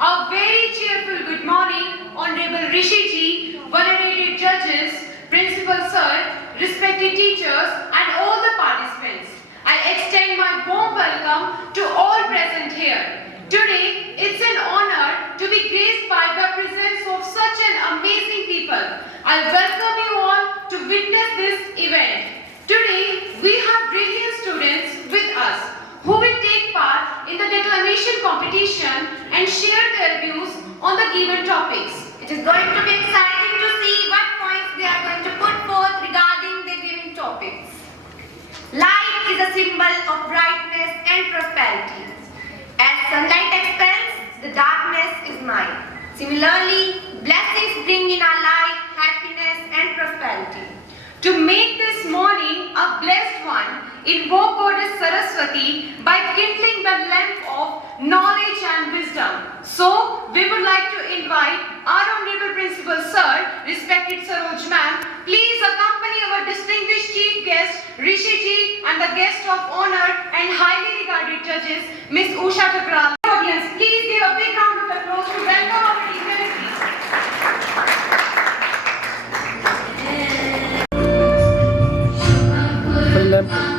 A very cheerful good morning, Honorable Rishi Ji, venerated judges, Principal Sir, respected teachers and all the participants. I extend my warm welcome to all present here. Today, it's an honor to be graced by the presence of such an amazing people. I welcome you all to witness this event. Today, we have brilliant students with us who will take part in the declamation competition and share their views on the given topics. It is going to be exciting to see what points they are going to put forth regarding the given topics. Light is a symbol of brightness and prosperity. As sunlight expels, the darkness is mine. Similarly, blessings bring in our life happiness and prosperity. To make this morning a blessed one, invoke Goddess Saraswati by kindling the lamp of knowledge and wisdom. So, we would like to invite our Honorable Principal Sir, respected Saroj Ma'am, please accompany our distinguished chief guest, Rishi Ji, and the guest of honor and highly regarded judges, Miss Usha Thakral. Audience, please give a big round of applause to welcome our dignitaries. Namaste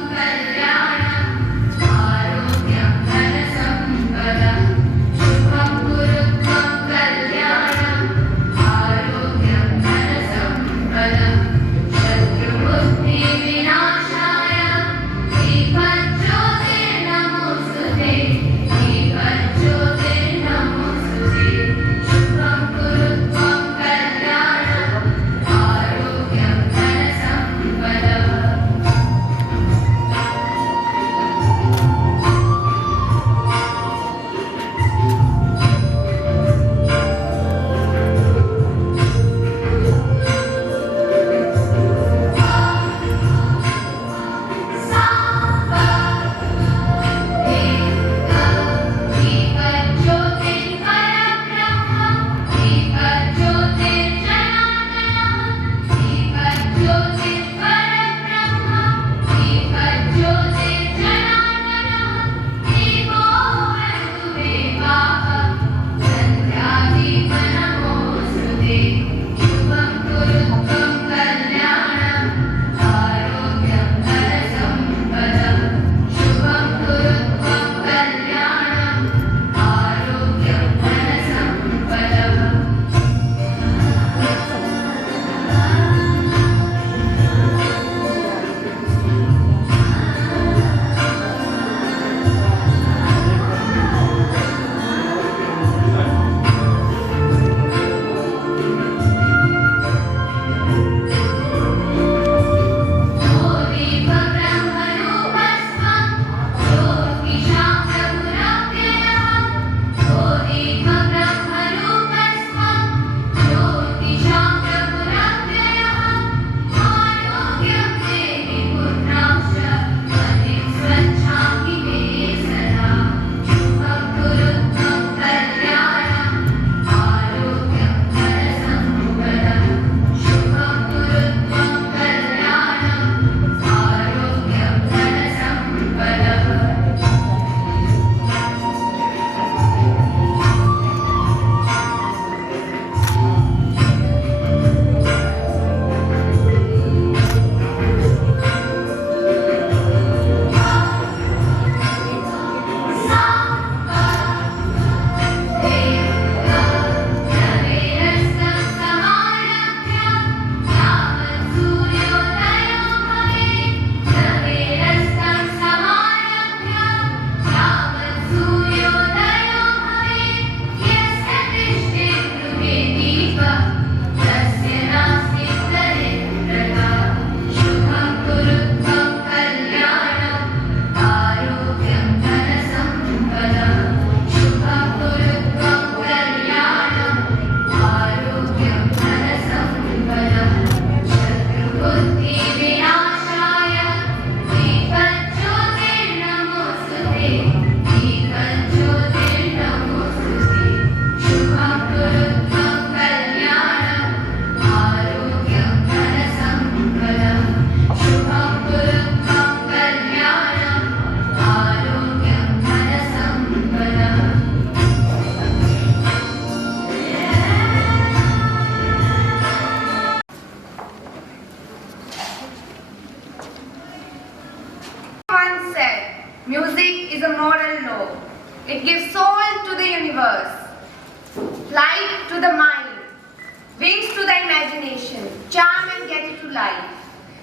Music is a moral law. It gives soul to the universe, light to the mind, wings to the imagination, charm and get it to life.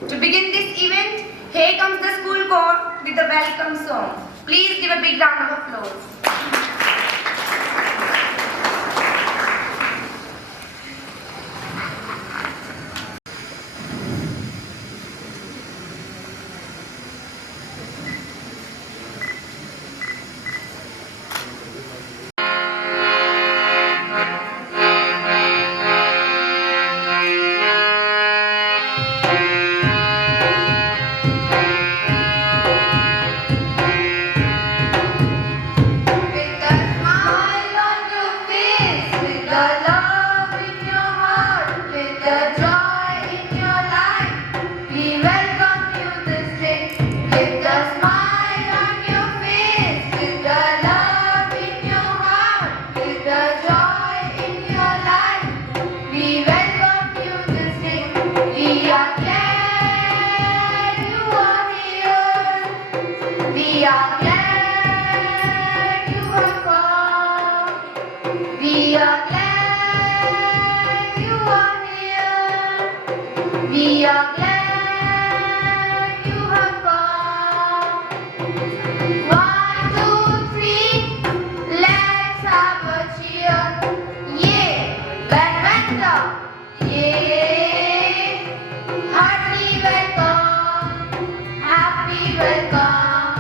To begin this event, here comes the school choir with the welcome song. Please give a big round of applause. We are glad you have come. 1, 2, 3, let's have a cheer. Yay, Badminton. Yay, hearty welcome, happy welcome,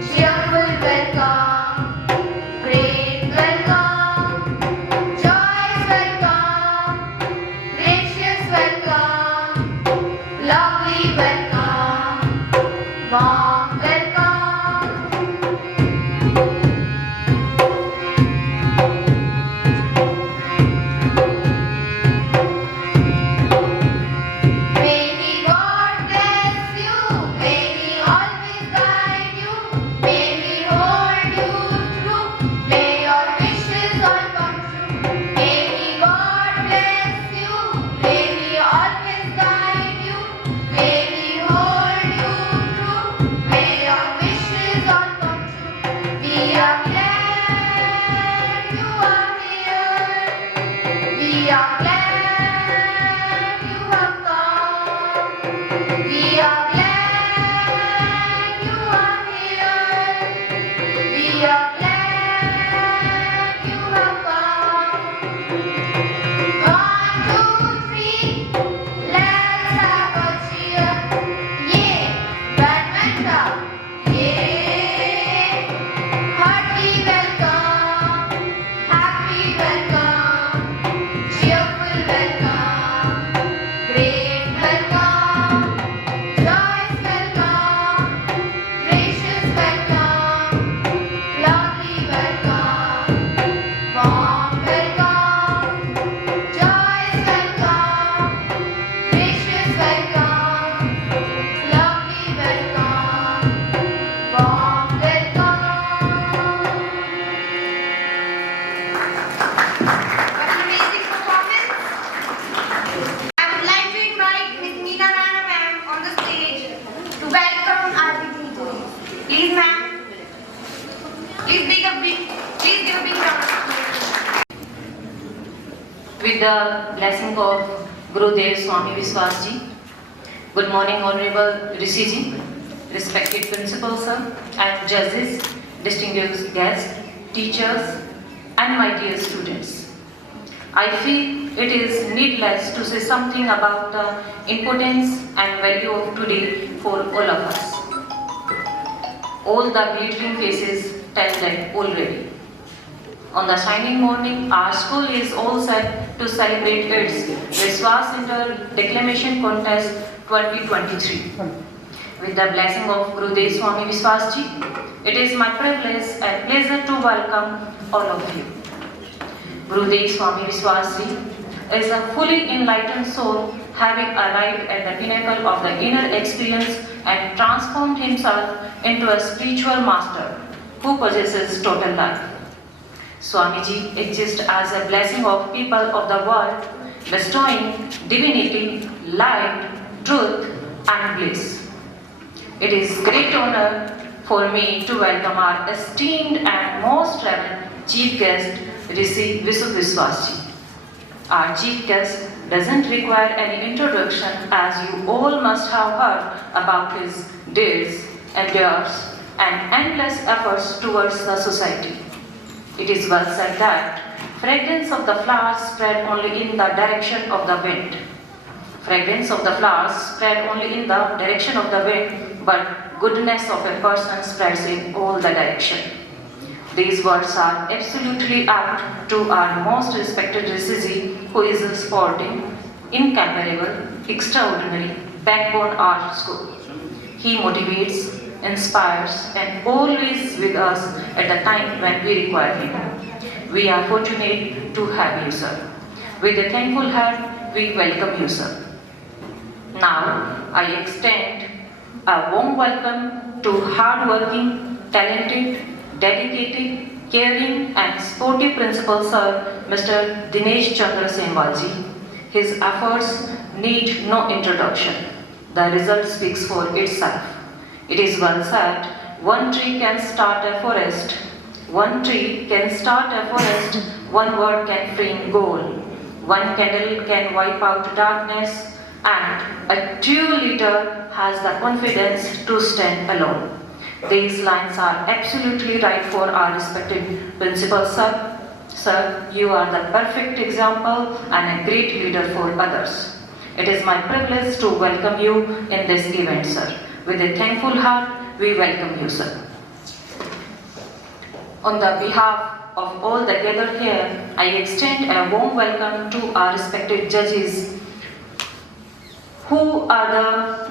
cheerful welcome, great welcome, joyous welcome, gracious welcome, lovely welcome, warm welcome. May He God bless you, may He always guide you, may He hold you true, may your wishes all come true. May He God bless you, may He always guide you, may He hold you true, may your wishes all come true. We are glad you are here. We are glad you have come. We are glad you are here. We are glad you have come. 1, 2, 3, let's have a cheer. Yay, Badminton. Yay, hearty welcome, happy welcome, cheerful welcome, great welcome, joyous welcome, gracious welcome, lovely welcome, warm welcome, joyous welcome, gracious welcome, lovely welcome, warm welcome. What an amazing performance! I would like to invite Ms. Meena Rana ma'am on the stage to welcome our dignitaries. Please ma'am. Please give a big round of applause. With the blessing of Gurudev Swami Vishvas Ji. Good morning, Honorable Rishi Ji, respected Principal Sir and judges, distinguished guests, teachers, and my dear students. I feel it is needless to say something about the importance and value of today for all of us. All the glittering faces tell that already. On the shining morning, our school is all set to celebrate its Vishvas Declamation Contest 2023. With the blessing of Gurudev Swami Vishvas Ji, it is my privilege and pleasure to welcome all of you. Gurudev Swami Vishvas Ji is a fully enlightened soul having arrived at the pinnacle of the inner experience and transformed himself into a spiritual master who possesses total life. Swamiji exists as a blessing of people of the world, bestowing divinity, light, truth, and bliss. It is great honor for me to welcome our esteemed and most reverend chief guest, Vishvas School. Our chief guest doesn't require any introduction, as you all must have heard about his deeds, endeavors, and endless efforts towards the society. It is well said that fragrance of the flowers spread only in the direction of the wind. Fragrance of the flowers spread only in the direction of the wind, but goodness of a person spreads in all the direction. These words are absolutely apt to our most respected Risiji, who is a sporting, incomparable, extraordinary backbone art school. He motivates, inspires, and always with us at the time when we require him. We are fortunate to have you, sir. With a thankful heart, we welcome you, sir. Now, I extend a warm welcome to hard-working, talented, dedicated, caring, and sportive principal, sir, Mr. Dinesh Chandra Senwalji. His efforts need no introduction. The result speaks for itself. It is well said, one tree can start a forest. One tree can start a forest, one word can frame goal. One candle can wipe out darkness, and a true leader has the confidence to stand alone. These lines are absolutely right for our respected principal, sir. Sir, you are the perfect example and a great leader for others. It is my privilege to welcome you in this event, sir. With a thankful heart, we welcome you, sir. On the behalf of all the gathered here, I extend a warm welcome to our respected judges who are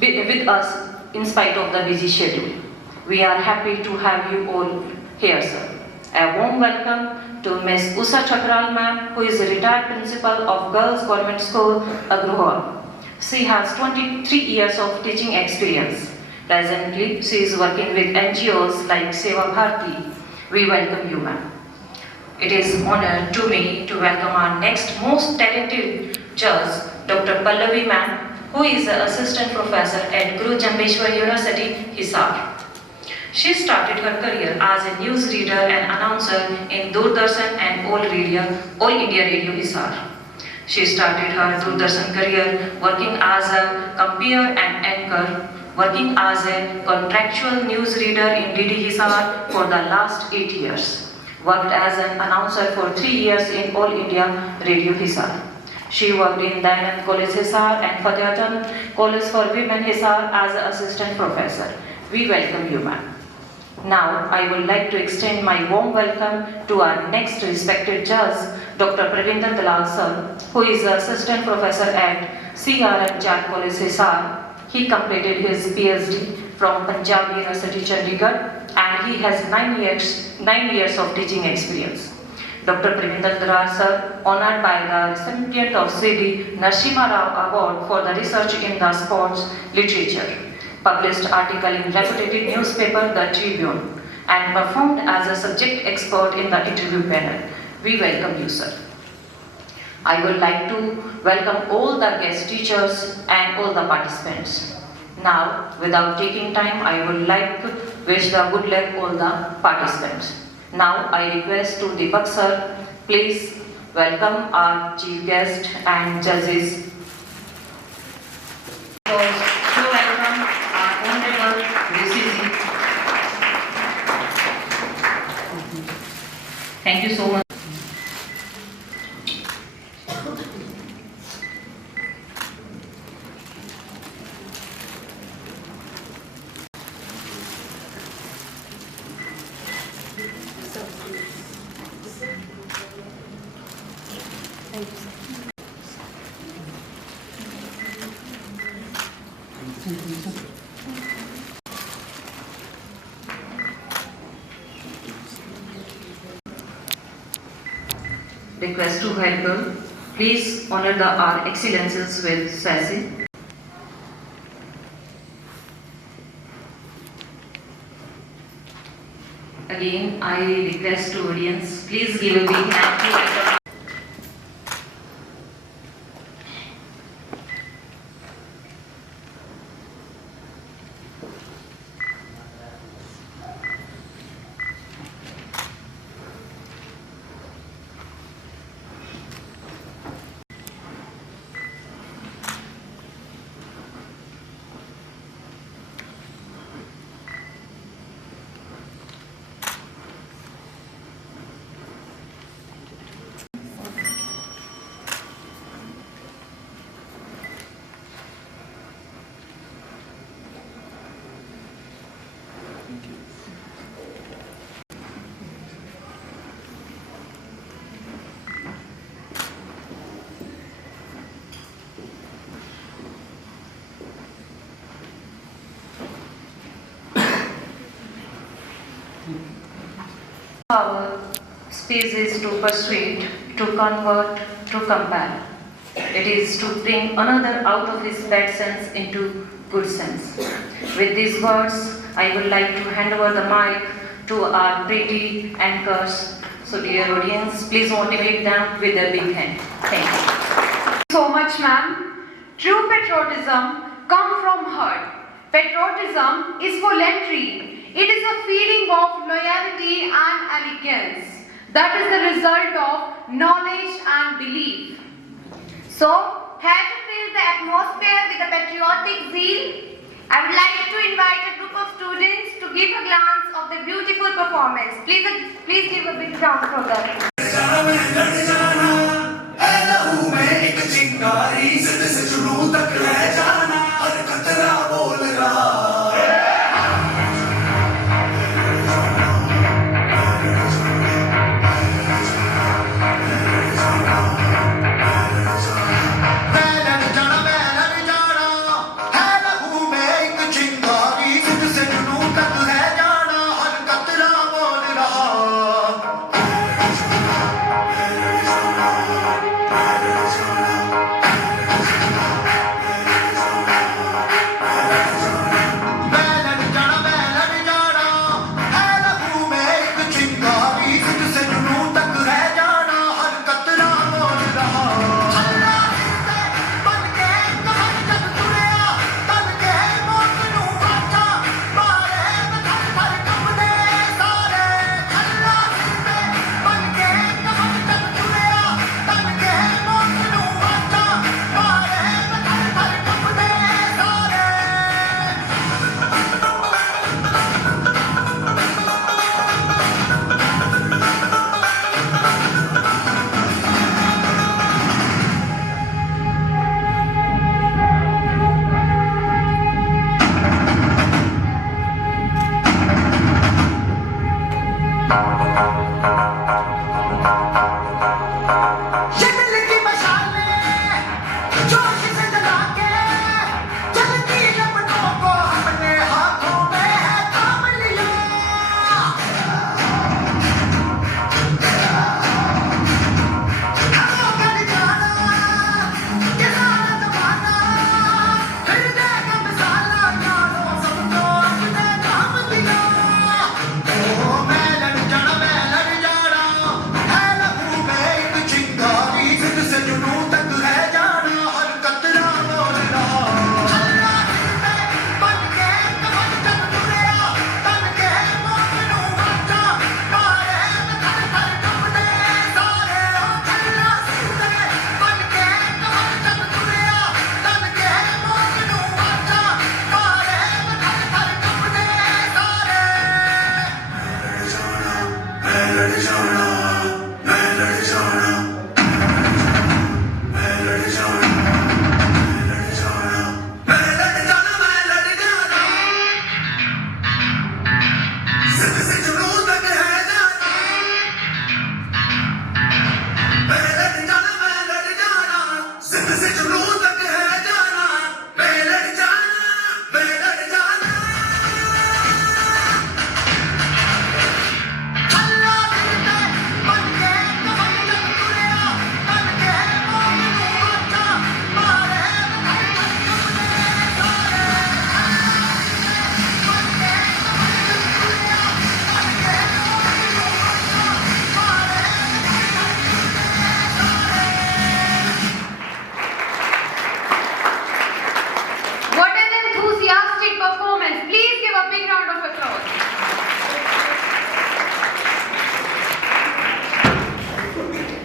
with us in spite of the busy schedule. We are happy to have you all here, sir. A warm welcome to Ms. Usha Chakral ma'am, who is a retired principal of Girls Government School, Agroha. She has 23 years of teaching experience. Presently, she is working with NGOs like Seva Bharati. We welcome you, ma'am. It is an honor to me to welcome our next most talented judge, Dr. Pallavi ma'am, who is an assistant professor at Guru Jambeshwar University, Hisar. She started her career as a news reader and announcer in Doordarshan and All India Radio Hisar. She started her Doordarshan career working as a compere and anchor, working as a contractual news reader in DD Hisar for the last 8 years. Worked as an announcer for 3 years in All India Radio Hisar. She worked in Dayanand College Hisar and Fatehatan College for Women Hisar as an assistant professor. We welcome you, ma'am. Now, I would like to extend my warm welcome to our next respected judge, Dr. Pravinder Dalal sir, who is an assistant professor at CRM Jack College Hisar. He completed his PhD from Punjab University, Chandigarh, and he has 9 years of teaching experience. Dr. Pravinder Dalal sir, honored by the recipient of C.D. Narasimha Rao Award for the research in the sports literature. Published article in reputed newspaper The Tribune, and performed as a subject expert in the interview panel. We welcome you, sir. I would like to welcome all the guest teachers and all the participants. Now, without taking time, I would like to wish the good luck all the participants. Now, I request to Deepak sir, please welcome our chief guest and judges. Thank you so much. Request to help, please honor our excellences with Sassy. Again, I request to audience, please give a big hand to welcome. Our space is to persuade, to convert, to compel. It is to bring another out of his bad sense into good sense. With these words, I would like to hand over the mic to our pretty anchors. So dear audience, please motivate them with a big hand. Thank you. So much, ma'am. True patriotism comes from heart. Patriotism is voluntary. It is a feeling of loyalty and elegance. That is the result of knowledge and belief. So, here to fill the atmosphere with a patriotic zeal, I would like to invite a group of students to give a glance of the beautiful performance. Please give a big round for them.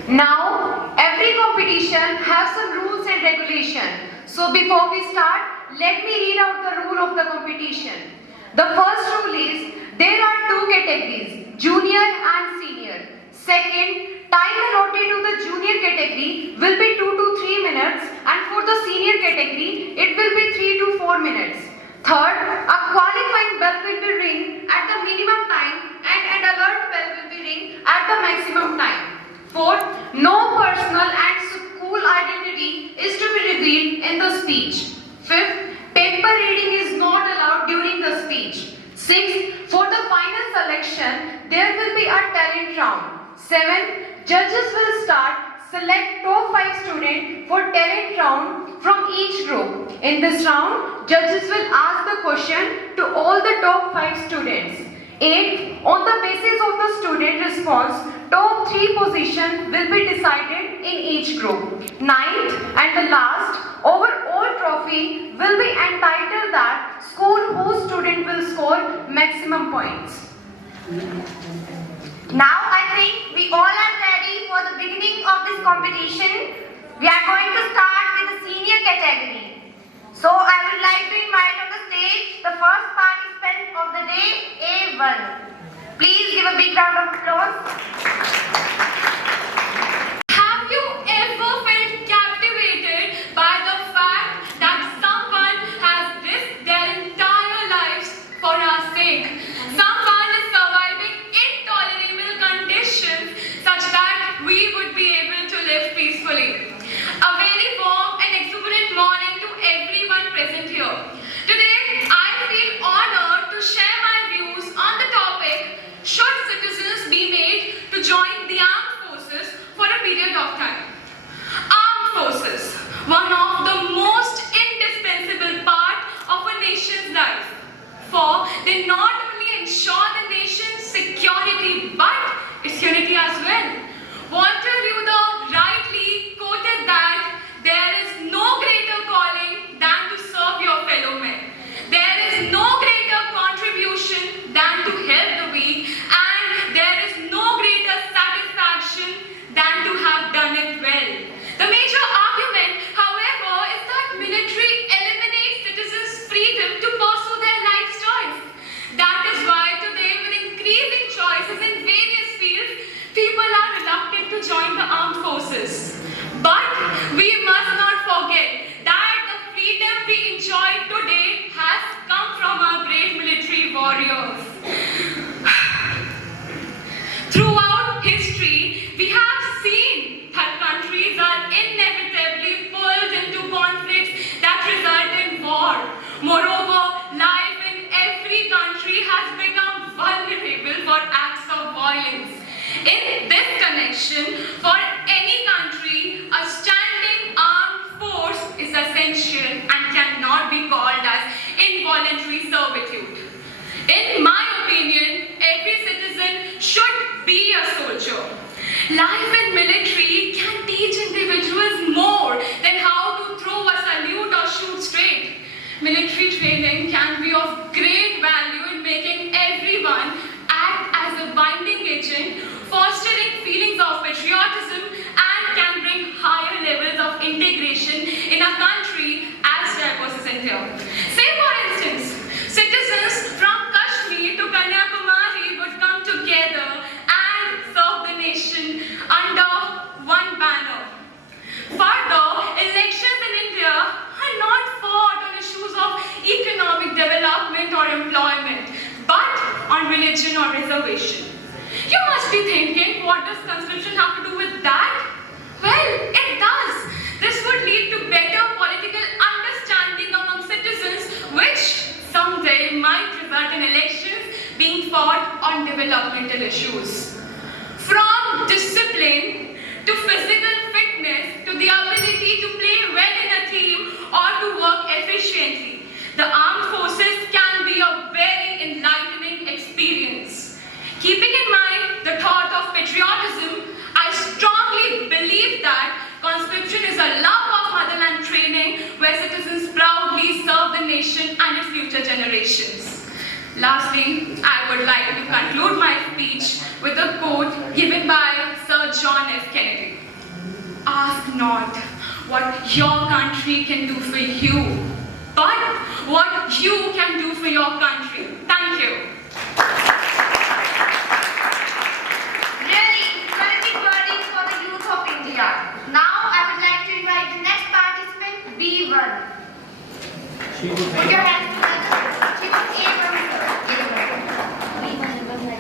Now, every competition has some rules and regulation. So before we start, let me read out the rule of the competition. The first rule is, there are two categories, junior and senior. Second, time allotted to the junior category will be 2 to 3 minutes, and for the senior category, it will be 3 to 4 minutes. Third, a qualifying bell will be ring at the minimum time and an alert bell will be ring at the maximum time. Fourth, no personal and school identity is to be revealed in the speech. Fifth, paper reading is not allowed during the speech. Sixth, for the final final selection, there will be a talent round. 7. Judges will select top 5 students for talent round from each group. In this round, judges will ask the question to all the top 5 students. 8. On the basis of the student response, top 3 positions will be decided in each group. 9th and the last, overall trophy will be entitled that school whose student will score maximum points. Now I think we all are ready for the beginning of this competition. We are going to start with the senior category. So I would like to invite on the stage the first participant of the day, A1. Please give a big round of applause. Have you ever felt captivated by the fact that someone has risked their entire lives for our sake? Someone is surviving intolerable conditions such that we would be able to live peacefully. A very warm and exuberant morning to everyone present here. Today, I feel honored to share my views on the topic, should citizens be made to join the armed forces for a period of time? Armed forces, one of the most indispensable part of a nation's life, for they not only ensure the nation's security but its unity as well. Walter Luther rightly quoted that there is no greater calling than to serve your fellow men. There is no greater contribution than to help the weak, and there is no greater satisfaction than to have done it well. The major argument, however, is that military eliminates citizens' freedom to pursue their life's choice. That is why today, with increasing choices in various fields, people are reluctant to join the armed forces. But we must not forget that the freedom we enjoy today has come from our brave military warriors. Throughout history, we have seen that countries are inevitably pulled into conflicts that result in war. Moreover, life in every country has become vulnerable for acts of violence. In this connection, for any country, a standing armed force is essential and cannot be called as involuntary servitude. In my opinion, every citizen should be a soldier. Life in military can teach individuals more than how to throw a salute or shoot straight. Military training can be of great value in making everyone act as a binding agent, fostering feelings of patriotism, and can bring higher levels of integration in a country as diverse as India. Say for instance, citizens from Kashmir to Kanyakumari would come together and serve the nation under one banner. Further, elections in India are not fought on issues of economic development or employment, but on religion or reservation. You must be thinking, what does conscription have to do with that? Well, it does. This would lead to better political understanding among citizens, which someday might result in elections being fought on developmental issues. From discipline to physical fitness to the ability to play well in a team or to work efficiently, the armed forces can be a very enlightening experience. Keeping in mind the thought of patriotism, I strongly believe that conscription is a love of motherland training where citizens proudly serve the nation and its future generations. Lastly, I would like to conclude my speech with a quote given by Sir John F. Kennedy. Ask not what your country can do for you, but what you can do for your country. Thank you. Really encouraging wording for the youth of India. Now I would like to invite the next participant, B1. Put your hands together. She was A1, sir.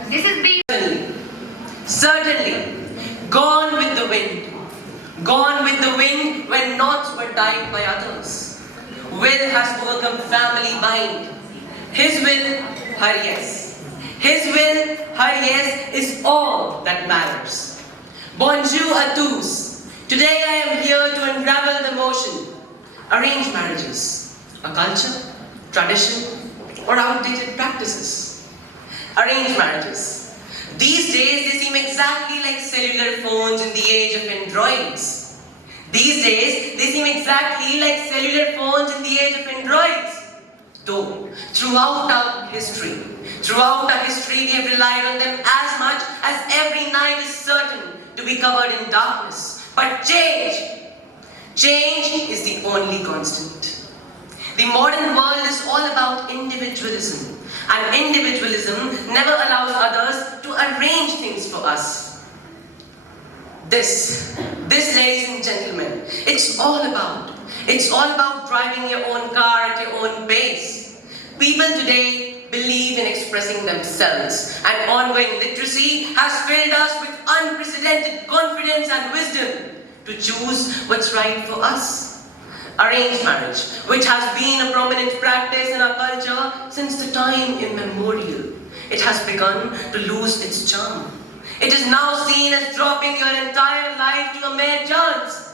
This is B1. Certainly, gone with the wind. Gone with the wind when knots were tied by others. Will has overcome family bind. His will, her yes. His will, her yes, is all that matters. Bonjour à tous. Today I am here to unravel the motion. Arranged marriages, a culture, tradition, or outdated practices. Arranged marriages. These days they seem exactly like cellular phones in the age of androids. These days they seem exactly like cellular phones in the age of androids. Though, throughout our history we have relied on them as much as every night is certain to be covered in darkness. But change is the only constant. The modern world is all about individualism, and individualism never allows others to arrange things for us. This, ladies and gentlemen, it's all about driving your own car at your own pace. People today believe in expressing themselves, and ongoing literacy has filled us with unprecedented confidence and wisdom to choose what's right for us. Arranged marriage, which has been a prominent practice in our culture since the time immemorial, it has begun to lose its charm. It is now seen as dropping your entire life to a mere chance.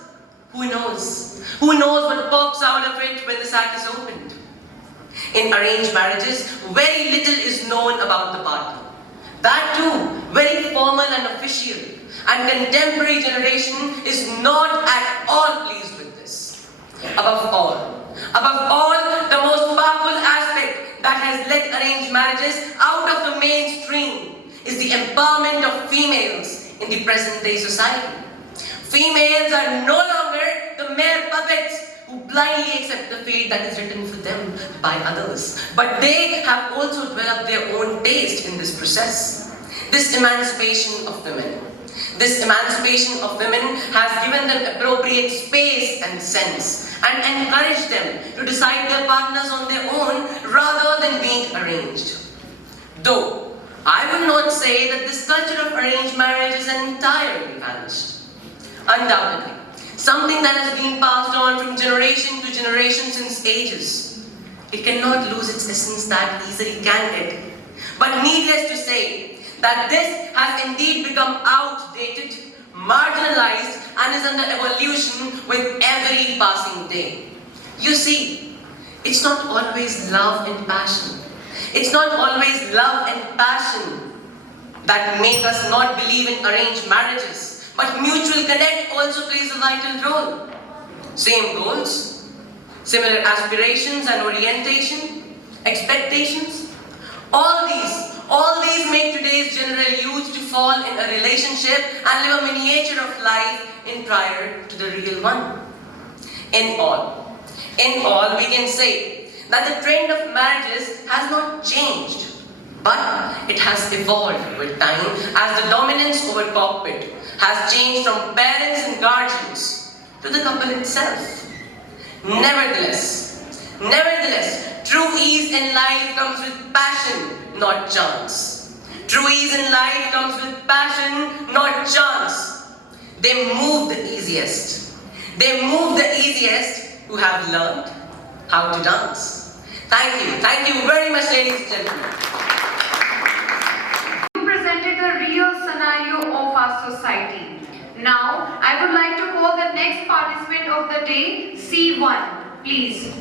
Who knows? Who knows what pops out of it when the sack is opened? In arranged marriages, very little is known about the partner. That too, very formal and official. And contemporary generation is not at all pleased with this. Above all, the most powerful aspect that has led arranged marriages out of the mainstream is the empowerment of females in the present day society. Females are no longer the mere puppets who blindly accept the fate that is written for them by others, but they have also developed their own taste in this process. This emancipation of women has given them appropriate space and sense, and encouraged them to decide their partners on their own rather than being arranged. Though, I would not say that this culture of arranged marriage is entirely vanished. Undoubtedly, something that has been passed on from generation to generation since ages. It cannot lose its essence that easily, can it? But needless to say, that this has indeed become outdated, marginalized, and is under evolution with every passing day. You see, it's not always love and passion. It's not always love and passion that make us not believe in arranged marriages, but mutual connect also plays a vital role. Same goals, similar aspirations and orientation, expectations, all these make today's general youth to fall in a relationship and live a miniature of life in prior to the real one. In all, we can say that the trend of marriages has not changed, but it has evolved with time as the dominance over cockpit has changed from parents and guardians to the couple itself. Nevertheless, true ease in life comes with passion, not chance. True ease in life comes with passion, not chance. They move the easiest who have learned how to dance. Thank you very much, ladies and gentlemen. You presented the real scenario of our society. Now, I would like to call the next participant of the day, C1, please.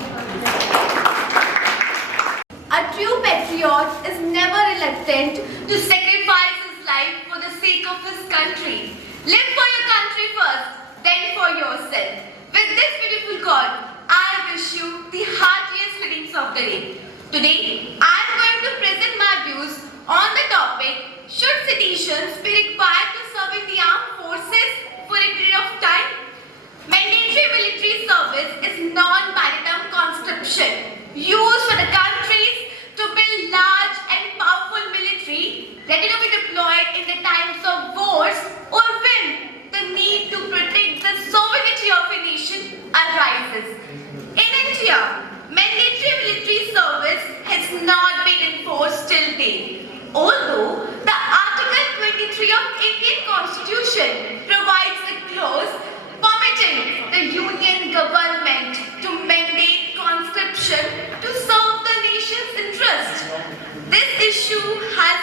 A true patriot is never reluctant to sacrifice his life for the sake of his country. Live for your country first, then for yourself. With this beautiful God, I wish you the heartiest greetings of the day. Today, I am going to present my views on the topic, should citizens be required to serve in the armed forces for a period of time? Mandatory military service is non-maritime conscription used for the countries to build large and powerful military ready to be deployed in the times of wars or when the need to protect the sovereignty of a nation arises. In India, mandatory military service has not been enforced till date, although the Article 23 of Indian Constitution provides a clause permitting the Union government to mandate conscription to serve the nation's interest. This issue has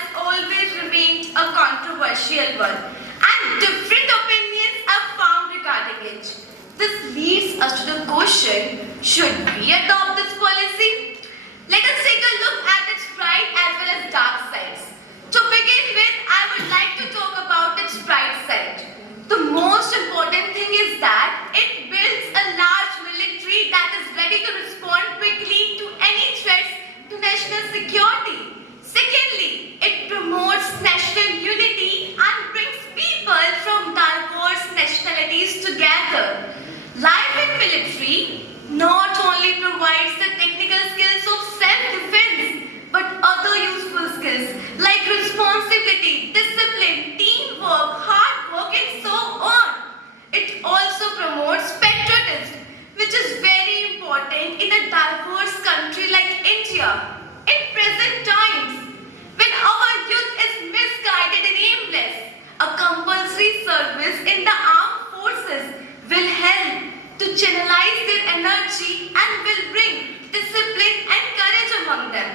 everyone, and different opinions are found regarding it. This leads us to the question, should we adopt this policy? Let us take a look at its bright as well as dark sides. To begin with, I would like to talk about its bright side. The most important thing is that it builds a large military that is ready to respond quickly to any threats to national security. Secondly, it promotes national unity and brings people from diverse nationalities together. Life in military not only provides the technical skills of self-defense, but other useful skills like responsibility, discipline, teamwork, hard work, and so on. It also promotes patriotism, which is very important in a diverse country like India. In present times, when our youth is misguided and aimless, a compulsory service in the armed forces will help to channelize their energy and will bring discipline and courage among them.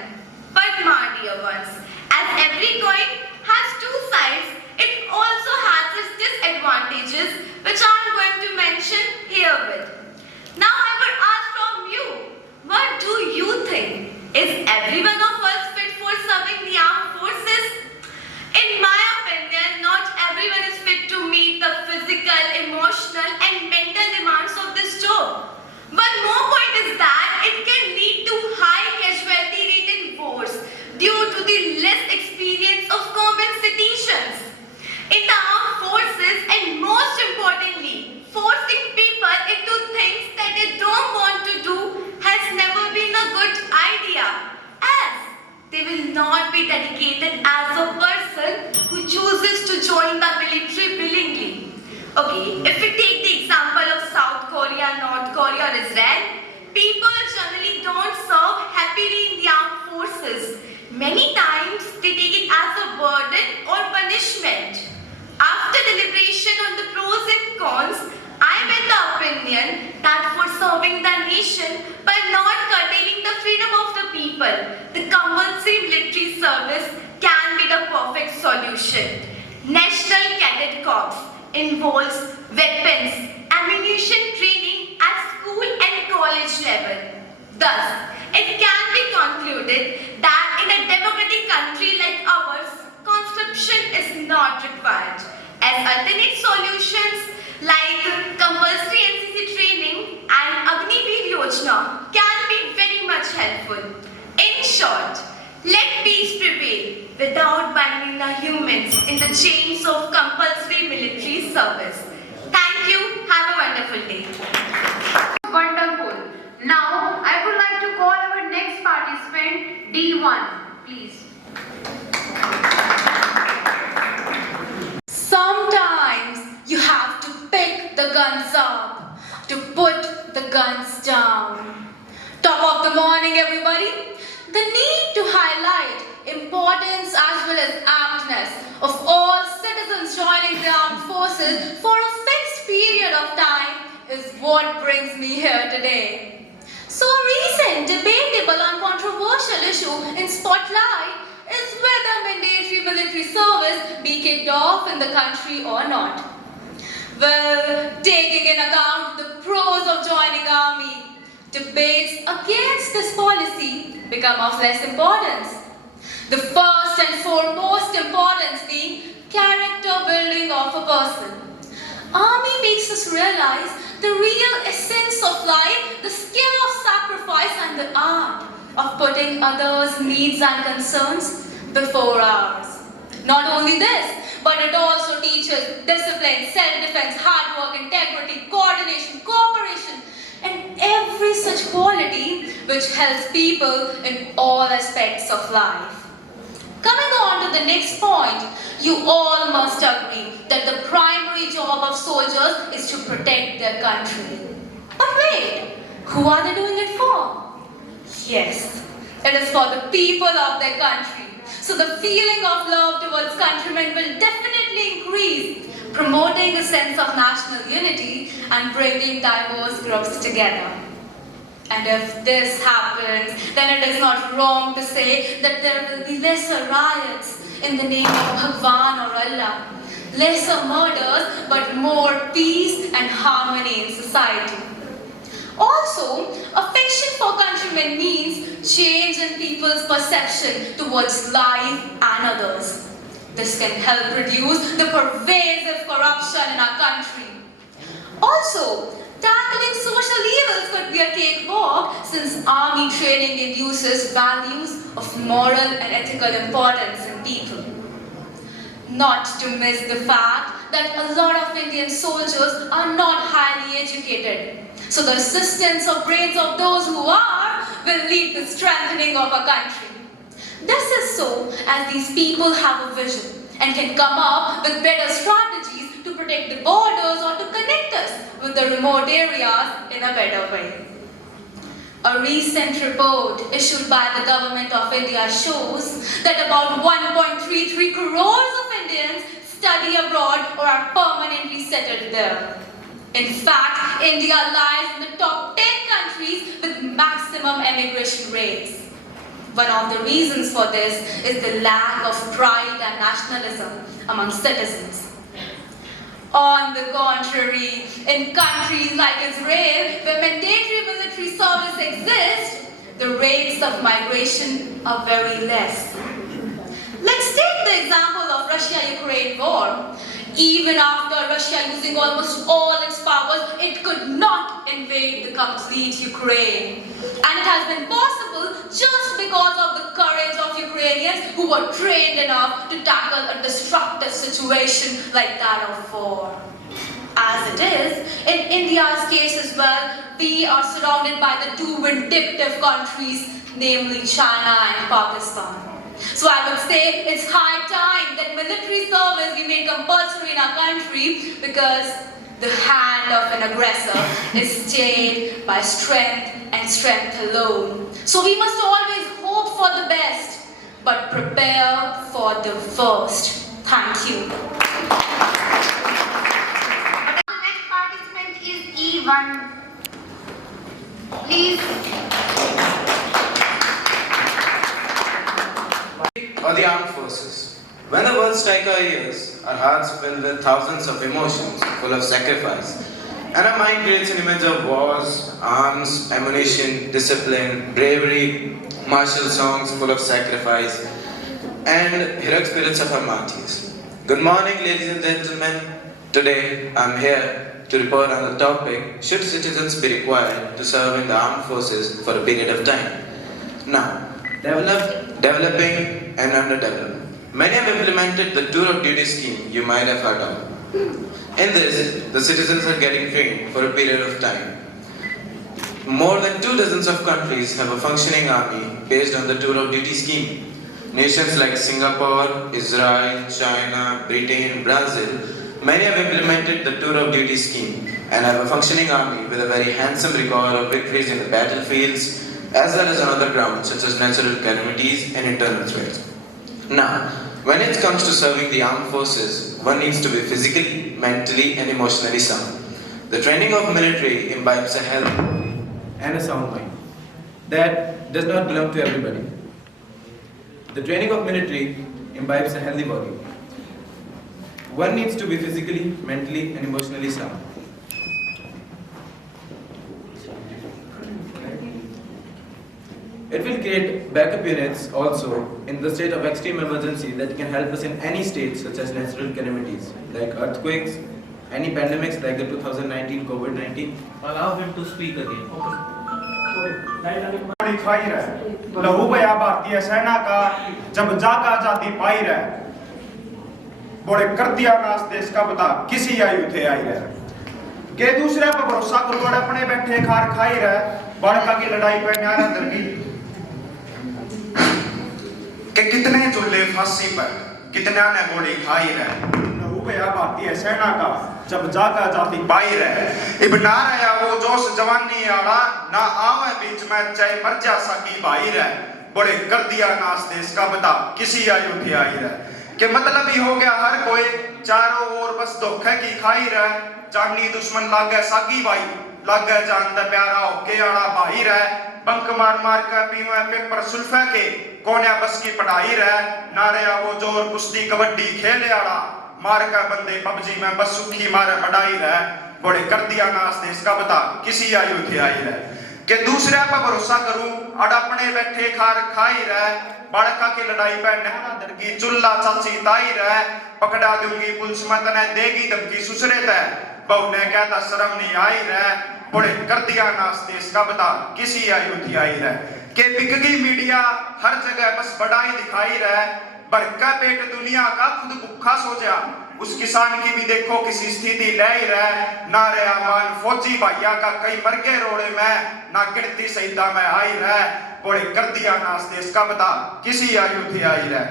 But my dear ones, as every coin has two sides, it also has its disadvantages, which I am going to mention herewith. Now I will ask from you, what do you think? Is every one of us fit for serving the armed forces? In my opinion, not everyone is fit to meet the physical, emotional and mental demands of this job. One more point is that it can lead to high casualty rate in wars due to the less experience of common citizens in the armed forces, and most importantly, forcing people into things that they don't want to do has never been a good idea, as they will not be dedicated as a person who chooses to join the military willingly. Okay, if we take the example of South Korea, North Korea or Israel, people generally don't serve happily in the armed forces. Many times they take it as a burden or punishment. After deliberation on the pros and cons, I am in the opinion that for serving the nation by not curtailing the freedom of the people, the compulsory military service can be the perfect solution. National Cadet Corps involves weapons, ammunition training at school and college level. Thus, it can be concluded that in a democratic country like ours, conscription is not required, as alternate solutions like compulsory NCC training and Agniveer Yojana can be very much helpful. In short, let peace prevail without binding the humans in the chains of compulsory military service. Thank you. Have a wonderful day. Wonderful. Now, I would like to call our next participant, D1, please. Sometimes you have to pick the guns up to put the guns down. Top of the morning, everybody. The need to highlight importance as well as aptness of all citizens joining the armed forces for a fixed period of time is what brings me here today. So a recent, debatable and controversial issue in spotlight is whether mandatory military service be kicked off in the country or not. Well, taking in account the pros of joining army, debates against this policy become of less importance. The first and foremost importance being character building of a person. Army makes us realize the real essence of life, the skill of sacrifice and the art of putting others' needs and concerns before ours. Not only this, but it also teaches discipline, self-defense, hard work, integrity, coordination, cooperation, and every such quality which helps people in all aspects of life. Coming on to the next point, you all must agree that the primary job of soldiers is to protect their country. But wait, who are they doing it for? Yes, it is for the people of their country. So the feeling of love towards countrymen will definitely increase, promoting a sense of national unity and bringing diverse groups together. And if this happens, then it is not wrong to say that there will be lesser riots in the name of Bhagwan or Allah. lesser murders, but more peace and harmony in society. Also, affection for countrymen means change in people's perception towards life and others. This can help reduce the pervasive corruption in our country. Also, tackling social evils could be a cakewalk since army training induces values of moral and ethical importance in people. Not to miss the fact that a lot of Indian soldiers are not highly educated. So the assistance of brains of those who are will lead to strengthening of a country. This is so as these people have a vision and can come up with better strategies to protect the borders or to connect us with the remote areas in a better way. A recent report issued by the Government of India shows that about 1.33 crores of Indians study abroad or are permanently settled there. In fact, India lies in the top 10 countries with maximum emigration rates. One of the reasons for this is the lack of pride and nationalism among citizens. On the contrary, in countries like Israel, where mandatory military service exists, the rates of migration are very less. Let's take the example of Russia-Ukraine war. Even after Russia using almost all its powers, it could not invade the complete Ukraine. And it has been possible just because of the courage of Ukrainians who were trained enough to tackle a destructive situation like that of war. As it is, in India's case as well, we are surrounded by the two vindictive countries, namely China and Pakistan. So I would say it's high time that military service be made compulsory in our country because the hand of an aggressor is stayed by strength and strength alone. So we must always hope for the best, but prepare for the worst. Thank you. The next participant is E1. Please. Or the armed forces. When the words strike our ears, our hearts fill with thousands of emotions full of sacrifice, and our mind creates an image of wars, arms, ammunition, discipline, bravery, martial songs full of sacrifice, and heroic spirits of our martyrs. Good morning, ladies and gentlemen. Today, I'm here to report on the topic, should citizens be required to serve in the armed forces for a period of time? Now, developing and underdeveloped. Many have implemented the tour of duty scheme you might have heard of. In this, the citizens are getting trained for a period of time. More than 24 of countries have a functioning army based on the tour of duty scheme. Nations like Singapore, Israel, China, Britain, Brazil, many have implemented the tour of duty scheme and have a functioning army with a very handsome record of victories in the battlefields as well as on other grounds such as natural calamities and internal threats. Now, when it comes to serving the armed forces, one needs to be physically, mentally and emotionally sound. The training of military imbibes a healthy body and a sound mind. That does not belong to everybody. The training of military imbibes a healthy body. One needs to be physically, mentally and emotionally sound. It will create backup units also in the state of extreme emergency that can help us in any state such as natural calamities like earthquakes, any pandemics like the 2019 COVID-19. Allow him to speak again. खाई रहे लहू बया भारतीय सेना का जब जागा जाती पाई रहे बड़े कर दिया नाश देश का बता किसी आयु थे आई रहे के दूसरे पर भरोसा कर बड़े अपने बैठे खार खाई रहे बड़का की लड़ाई पे न्यारा दरबी के कितने चूल्हे फांसी पर कितना ने गोली खाई रहे लहू बया भारतीय सेना का जब जागा जाती पाई रहे इब ना रहा वो जोश जवानी आड़ा ना आवे बीच में चाहे मर जा सकी भाई रहे बड़े कर दिया नाश देश का बता किसी आयु थे आई रहे के मतलब ही हो गया हर कोई चारों ओर बस धोखे की खाई रहे जानी दुश्मन लाग गए सागी भाई लाग गए जानता प्यारा होके आड़ा भाई रहे बंक मार मार कर पीवे पेपर सुल्फे के कोन्या बस की पढ़ाई रहे ना रहा वो जोर कुश्ती कबड्डी खेले आड़ा मार का बंदे पबजी में बस सुखी मारे बढ़ाई रहे बड़े कर दिया नाश देश का बता किसी आयु थे आई रहे के दूसरे पर भरोसा करूं अड़ अपने बैठे खार खाई रहे बाड़का की लड़ाई पे नहरा दरगी चुल्ला चाची ताई रहे पकड़ा दूंगी पुलिस में तने देगी धमकी सुसरे तय बहु ने कहता शर्म नहीं आई रहे बड़े कर दिया नाश देश का बता किसी आयु थी आई रहे के बिकगी मीडिया हर जगह बस बढ़ाई दिखाई रहे बड़का पेट दुनिया का खुद भूखा सो जा उस किसान की भी देखो किसी स्थिति ले ही रहे ना रे अमान फौजी भैया का कई मर गए रोड़े में ना गिनती सहिता में आई रहे बड़े कर दिया नाश देश का बता किसी आयु थी आई रहे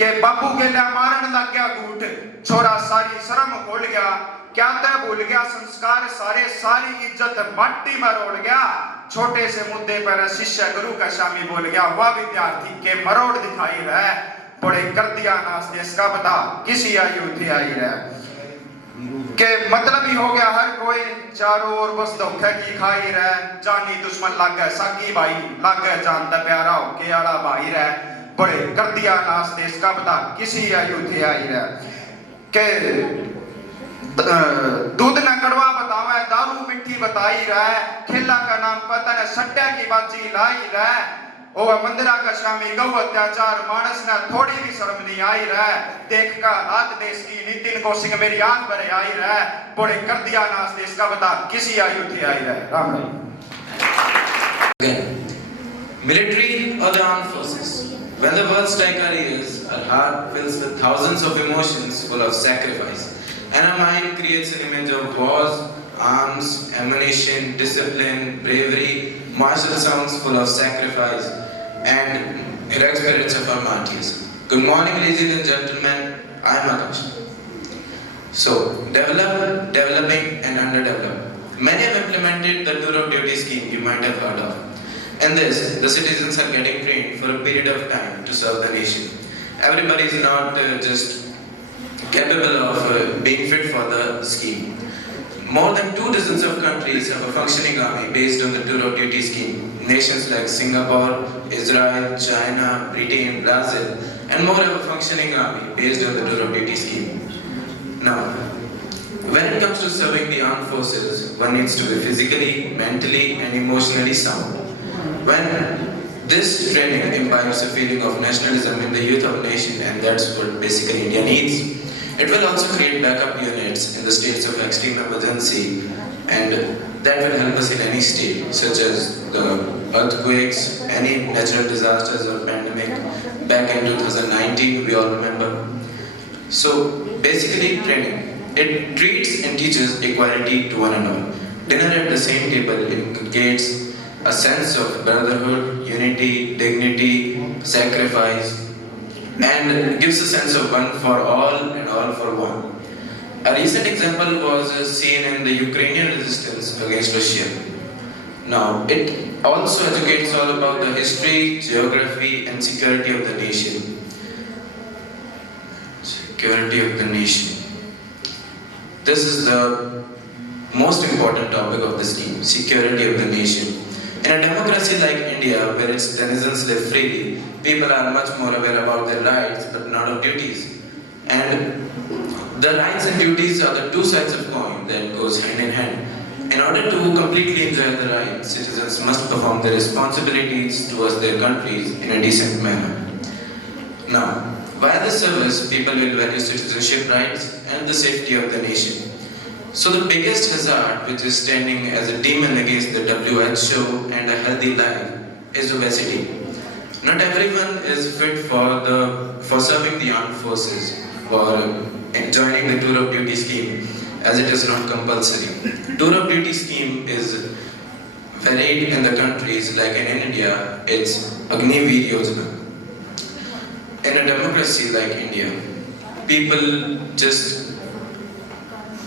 के बापू के लिए मारन लग गया घूट छोरा सारी शर्म खोल गया क्या तय भूल गया संस्कार सारे सारी इज्जत मट्टी में रोड़ गया छोटे से मुद्दे पर शिष्य गुरु का शामी बोल गया वह विद्यार्थी के मरोड़ दिखाई रहे बड़े कर दिया नाश देश का बता किसी आयु थी आई रहे के मतलब ही हो गया हर कोई चारों ओर बस धोखे की खाई रहे जानी दुश्मन लग गए सगी भाई लग गए जानता प्यारा हो के आड़ा भाई रहे बड़े कर दिया नाश देश का बता किसी आयु थी आई रहे के दूध न कड़वा बतावे दारू मिठी बताई रहे खेला का नाम पता न सट्टा की बाजी लाई रहे ओ मंदिरा का शामी गौ अत्याचार मानस न थोड़ी भी शर्म नहीं आई रहे देख का हाथ देश की नितिन कौशिक मेरी आंख भरे आई रहे बड़े कर दिया नाश देश का बता किसी आयु थी आई रहे Ram Ram Military or the armed forces. When the words strike our ears, our heart fills with thousands of emotions full of sacrifice, and our mind creates an image of wars, arms, ammunition, discipline, bravery, martial songs full of sacrifice, and heroic spirits of our martyrs. Good morning, ladies and gentlemen. I am Akash. So, developing, and underdeveloped. Many have implemented the tour of duty scheme you might have heard of. In this, the citizens are getting trained for a period of time to serve the nation. Everybody is not just capable of being fit for the scheme. More than 2 dozens of countries have a functioning army based on the tour of duty scheme. Nations like Singapore, Israel, China, Britain, Brazil, and more have a functioning army based on the tour of duty scheme. Now, when it comes to serving the armed forces, one needs to be physically, mentally, and emotionally sound. When this training imbibes a feeling of nationalism in the youth of a nation, and that's what basically India needs, it will also create backup units in the states of extreme emergency, and that will help us in any state, such as the earthquakes, any natural disasters or pandemic. Back in 2019, we all remember. So basically training, it treats and teaches equality to one another. Dinner at the same table inculcates a sense of brotherhood, unity, dignity, sacrifice, and gives a sense of one for all and all for one. A recent example was seen in the Ukrainian resistance against Russia. Now, it also educates all about the history, geography, and security of the nation. Security of the nation. This is the most important topic of the scheme, security of the nation. In a democracy like India, where its denizens live freely, people are much more aware about their rights but not of duties. And the rights and duties are the two sides of coin that goes hand in hand. In order to completely enjoy the rights, citizens must perform their responsibilities towards their countries in a decent manner. Now, via the service, people will value citizenship rights and the safety of the nation. So the biggest hazard which is standing as a demon against the WHO and a healthy life is obesity. Not everyone is fit for serving the armed forces or joining the tour of duty scheme, as it is not compulsory. Tour of duty scheme is varied in the countries, like in India, it's Agniveer Yojana. In a democracy like India, people just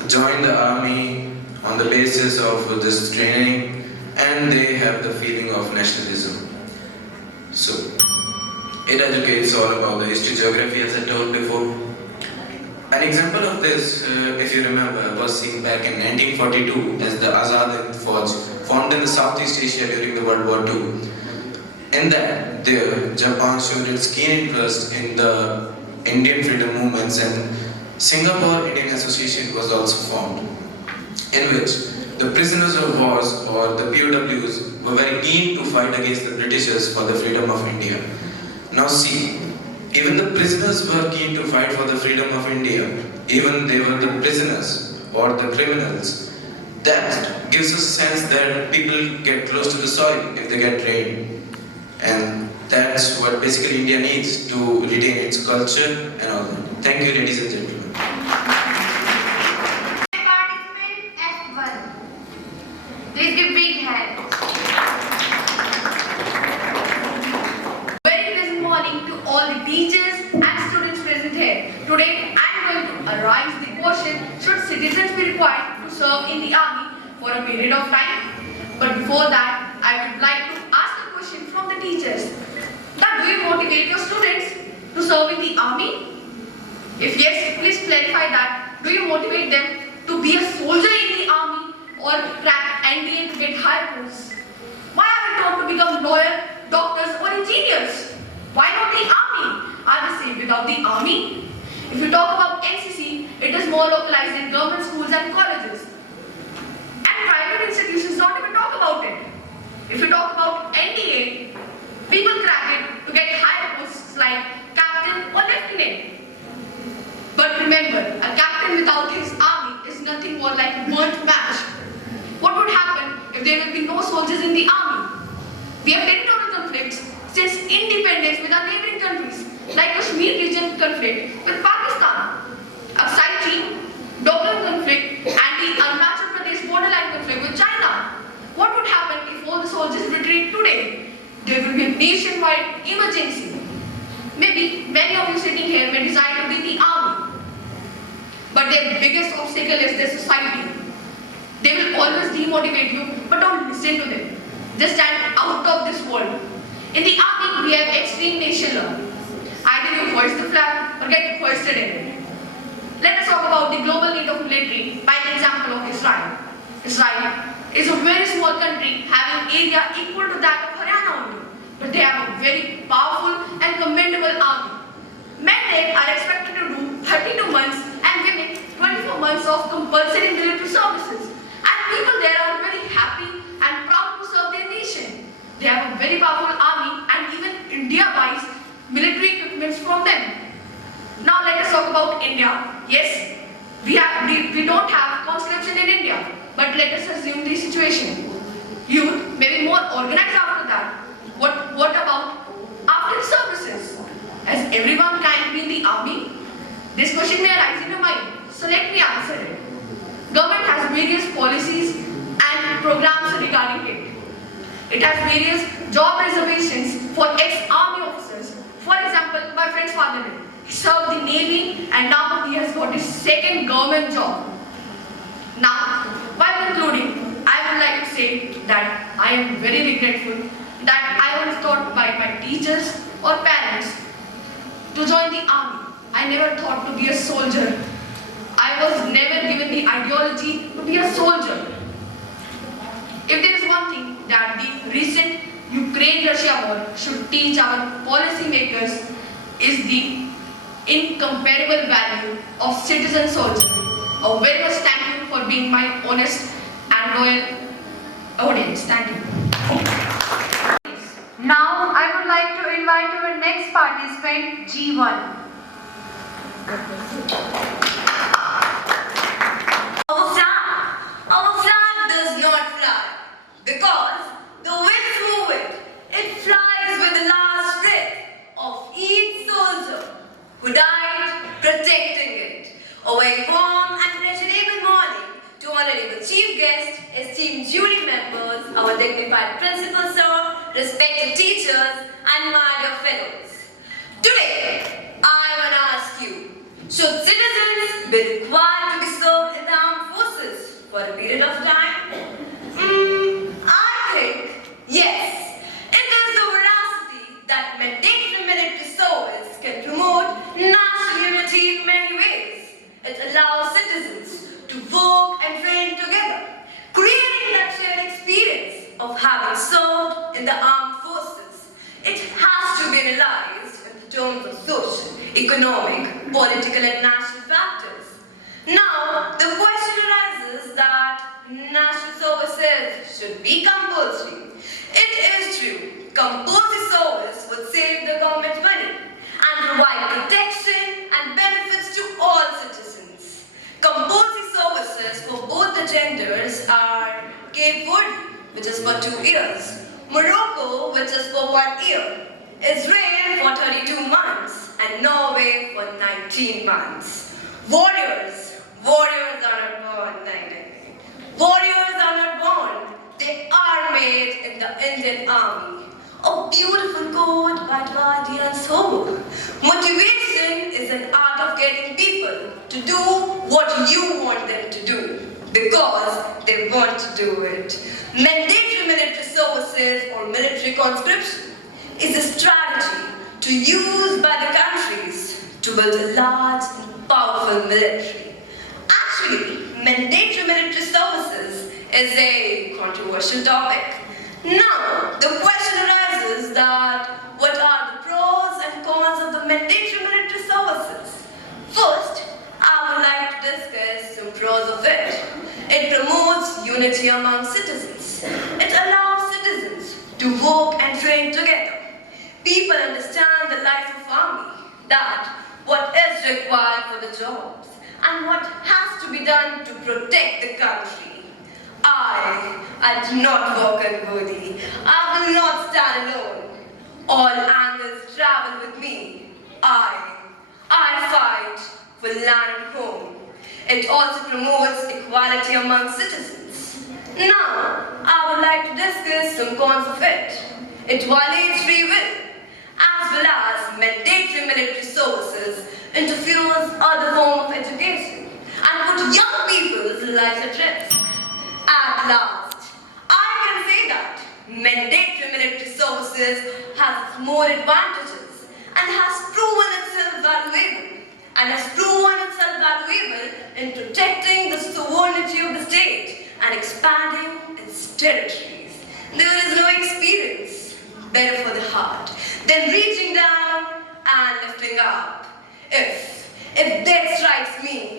join the army on the basis of this training, and they have the feeling of nationalism. So, it educates all about the history, geography, as I told before. An example of this, if you remember, was seen back in 1942 as the Azad Hind Fauj, formed in the Southeast Asia during the World War II. In that, Japan showed its keen interest in the Indian freedom movements and Singapore Indian Association was also formed, in which the prisoners of wars or the POWs were very keen to fight against the Britishers for the freedom of India. Now see, even the prisoners were keen to fight for the freedom of India, even they were the prisoners or the criminals. That gives us a sense that people get close to the soil if they get trained. And that's what basically India needs to retain its culture and all that. Thank you, ladies and gentlemen. Participant F1. Please give big hand. Very pleasant morning to all the teachers and students present here. Today I am going to arise the question, should citizens be required to serve in the army for a period of time? But before that, I would like to ask a question from the teachers. That do you motivate your students to serve in the army? If yes, please clarify that. Do you motivate them to be a soldier in the army or crack NDA to get higher posts? Why are we taught to become lawyers, doctors or engineers? Why not the army? Are they safe without the army? If you talk about NCC, it is more localized in government schools and colleges. And private institutions don't even talk about it. If you talk about NDA, people crack it to get higher posts like captain or lieutenant. But remember, a captain without his army is nothing more like a burnt match. What would happen if there will be no soldiers in the army? We have territorial conflicts since independence with our neighboring countries, like Kashmir region conflict with Pakistan, Aksai Dockland conflict, and the Arunachal Pradesh borderline conflict with China. What would happen if all the soldiers retreat today? There will be a nationwide emergency. Maybe many of you sitting here may desire to be in the army. But their biggest obstacle is their society. They will always demotivate you, but don't listen to them. Just stand out of this world. In the army, we have extreme nation law. Either you hoist the flag or get hoisted in it. Let us talk about the global need of military by the example of Israel. Israel is a very small country having area equal to that of Haryana only. But they have a very powerful and commendable army. Men there are expected to do 32 months and women 24 months of compulsory military services. And people there are very happy and proud to serve their nation. They have a very powerful army and even India buys military equipment from them. Now let us talk about India. Yes, we don't have conscription in India, but let us assume the situation. Youth may be more organized after that. What about after the services? Has everyone can be in the army? This question may arise in your mind, so let me answer it. Government has various policies and programs regarding it. It has various job reservations for ex-army officers. For example, my friend's father did. He served the Navy and now he has got his second government job. Now, while concluding, I would like to say that I am very regretful that I was taught by my teachers or parents to join the army. I never thought to be a soldier. I was never given the ideology to be a soldier. If there is one thing that the recent Ukraine-Russia war should teach our policymakers is the incomparable value of citizen soldier. A very much thank you for being my honest and loyal audience. Thank you. Now I would like to invite our next participant, G1. Our flag does not fly because the winds move it. It flies with the last breath of each soldier who died protecting it. A very warm and pleasurable morning to honorable chief guest, esteemed jury members, our dignified principal sir, respected teachers, and my dear fellows. Today, I want to ask you, should citizens be required to be served in the armed forces for a period of time? I think yes. It is the veracity that mandatory military service can promote national unity in many ways. It allows citizens to work and train together, creating that shared experience of having served in the armed forces. It has to be analyzed in terms of social, economic, political and national factors. Now, the question arises that national services should be compulsory. It is true, compulsory service would save the government money and provide protection and benefits to all citizens. Compulsory services for both the genders are Cape Verde, which is for 2 years, Morocco, which is for 1 year, Israel for 32 months, and Norway for 19 months. Warriors are not born. Warriors are not born. They are made in the Indian Army. A beautiful quote by Dwadi and Soul. Motivation is an art of getting people to do what you want them to do because they want to do it. Mandatory military services or military conscription is a strategy to use by the countries to build a large and powerful military. Actually, mandatory military services is a controversial topic. Now, the question arises that what are the pros and cons of the mandatory military services? First, I would like to discuss some pros of it. It promotes unity among citizens. It allows citizens to work and train together. People understand the life of army, that what is required for the jobs and what has to be done to protect the country. I do not walk unworthy. I will not stand alone. All angles travel with me. I fight for land and home. It also promotes equality among citizens. Now, I would like to discuss some cons of it. It violates free will, as well as mandatory military services interferes other forms of education and put young people's lives at risk. At last, I can say that mandatory military services has more advantages and has proven itself valuable in protecting the sovereignty of the state and expanding its territories. There is no experience better for the heart than reaching down and lifting up. If death strikes me,